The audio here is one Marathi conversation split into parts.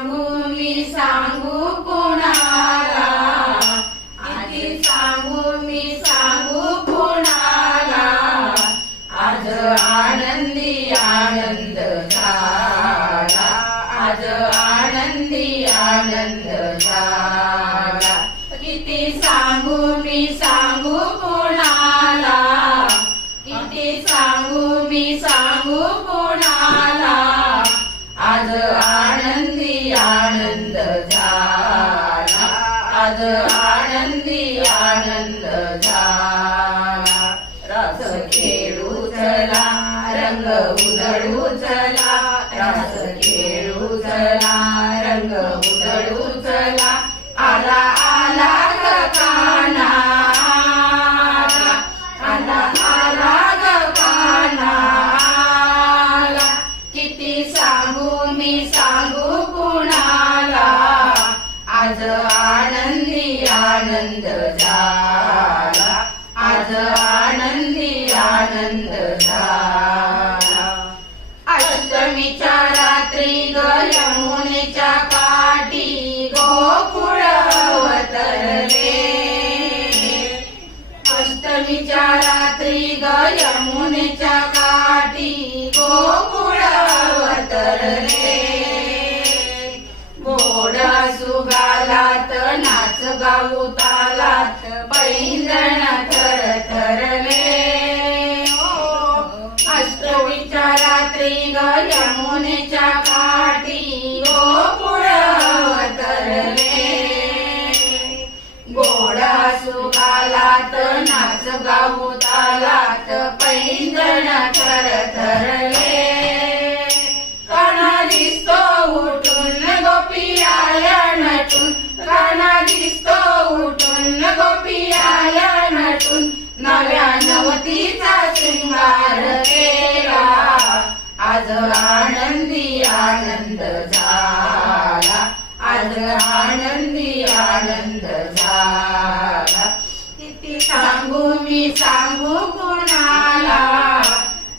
सांगू मी सांगू कोणाला, किती सांगू मी सांगू कोणाला, आज आनंदी आनंद झाला, आज आनंदी आनंद झाला. किती सांगू मी सांगू कोणाला, किती सांगू मी सांगू कोणाला, आज आनंदी आनंद झाला, आज आनंदी आनंद झाला. रस खेळू चला रंग उधळू चला, रस खेळू चला रंग उधळू चला, आला आला ग कान्हा, आला आला ग कान्हा आला. किती सांगू मी सांगू कुणाला, आज आनंदी आनंद झाला, आज आनंदी आनंद झाला. अष्टमीच्या रात्री ग यमुनेच्या काठी गोकुळ अवतरले, अष्टमीच्या रात्री ग यमुनेच्या काठी गोकुळ अवतरले. गोड सुगालात नाच गाऊ तालात पैंजण थरथरले. अष्टमीच्या रात्री ग यमुनेच्या काठी गोकुळ अवतरले. गोड सुगालात नाच गाऊ तालात पैंजण थरथरले. कान्हा दिसतो उठून गोपी आया नटून, कान्हा दिसतो उठून गोपी आया नटून, नव्या नवतीचा शृंगार केला, आज आनंदी आनंद झाला, आज आनंदी आनंद झाला. किती सांगू मी सांगू कुणाला,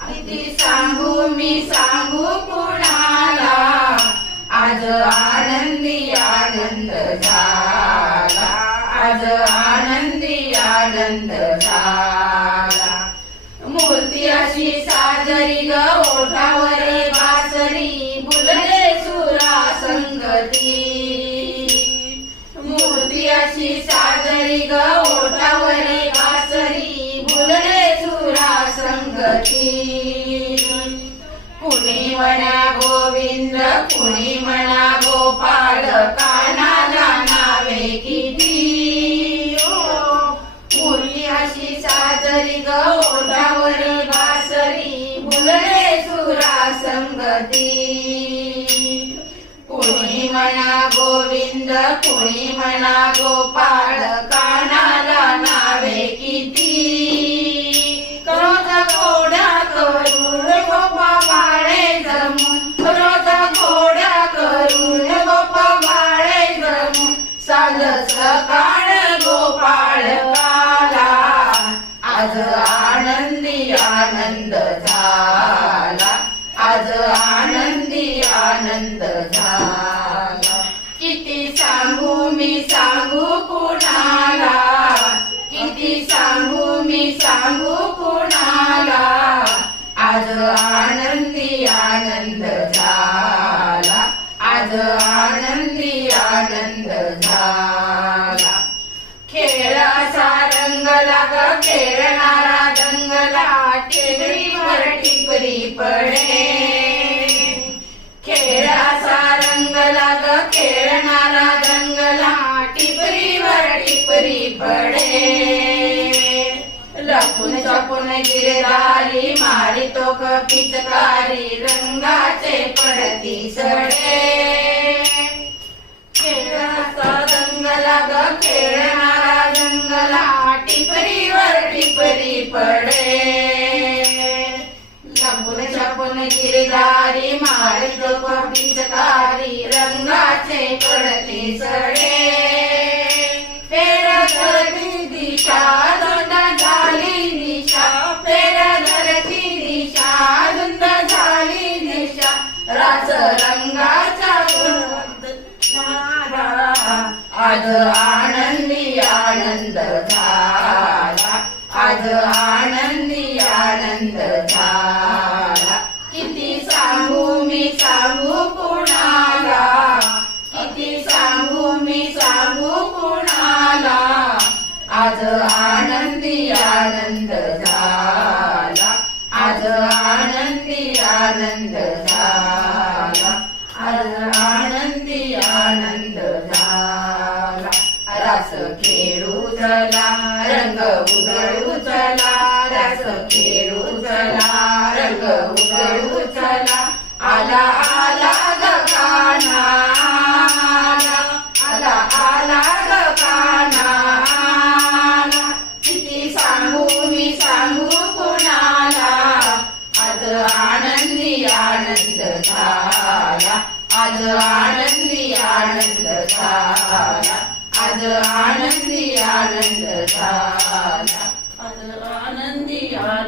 किती सांगू मी सांगू कुणाला, आज आनंदी आनंद झाला, आज आनंदी आनंद झाला. मूर्ती अशी साजरी ग ओठावरी बासरी, बुलले सुरा संगती. मूर्ती अशी साजरी ग ओठावरी बासरी, बुलले सुरा संगती. कुणी म्हणा गोविंद कुणी म्हणा गोपाळ, कान्हाला नावे किती. मूर्ती अशी साजरी ग ओठावरी बासरी, बुलले सुरा संगती. कुणी म्हणा गोविंद कुणी म्हणा गोपाळ, कान्हाला नावे किती. क्रोध घोडा करून गोपा बाळे जमून, क्रोध घोडा करून गोपा बाळे जमून, साज सकाळ गोपाळ काला, आज आनंदी आनंद झाला, आज आनंदी आनंद झाला. किती सांगू मी सांगू कुणाला, किती सांगू मी सांगू कुणाला, आज आनंदी आनंद झाला, आज आनंदी आनंद झाला. खेळाचा रंगला ग खेळणारा दंगला, टिपरीवर टिपरी पडे. खेळाचा रंगला ग खेळणारा दंगला, टिपरीवर टिपरी पडे. लपून छपून गिरदारी मारितो क पिचकारी, रंगाचे पडती सडे. खेळाचा रंगला ग खेळणारा दंगला, टिपरीवर टिपरी पडे. लपून छपून गिरदारी मारितो क पिचकारी, रंगाचे पडती सडे. फेर धरती दिशा धुंद झाली दिशा, फेर धरती दिशा धुंद झाली दिशा, रास रंगाचा आज आनंदी आनंद झाला, आज आनंदी आनंद झाला. किती सांगू मी सांगू कुणाला, किती सांगू मी सांगू कुणाला. आज आनंदी आनंद झाला, आज आनंदी आनंद झाला, आज आनंदी आनंद झाला. रस खेळू चला, रंग उधळू चला, रस खेळू चला, रंग उधळू चला. आला आला ग कान्हा, आला आला ग कान्हा. किती सांगू मी सांगू कुणाला. आज आनंदी आनंद झाला, आज आनंदी आनंद झाला, आज आनंदी आनंद झाला, आज आनंदी आनंद.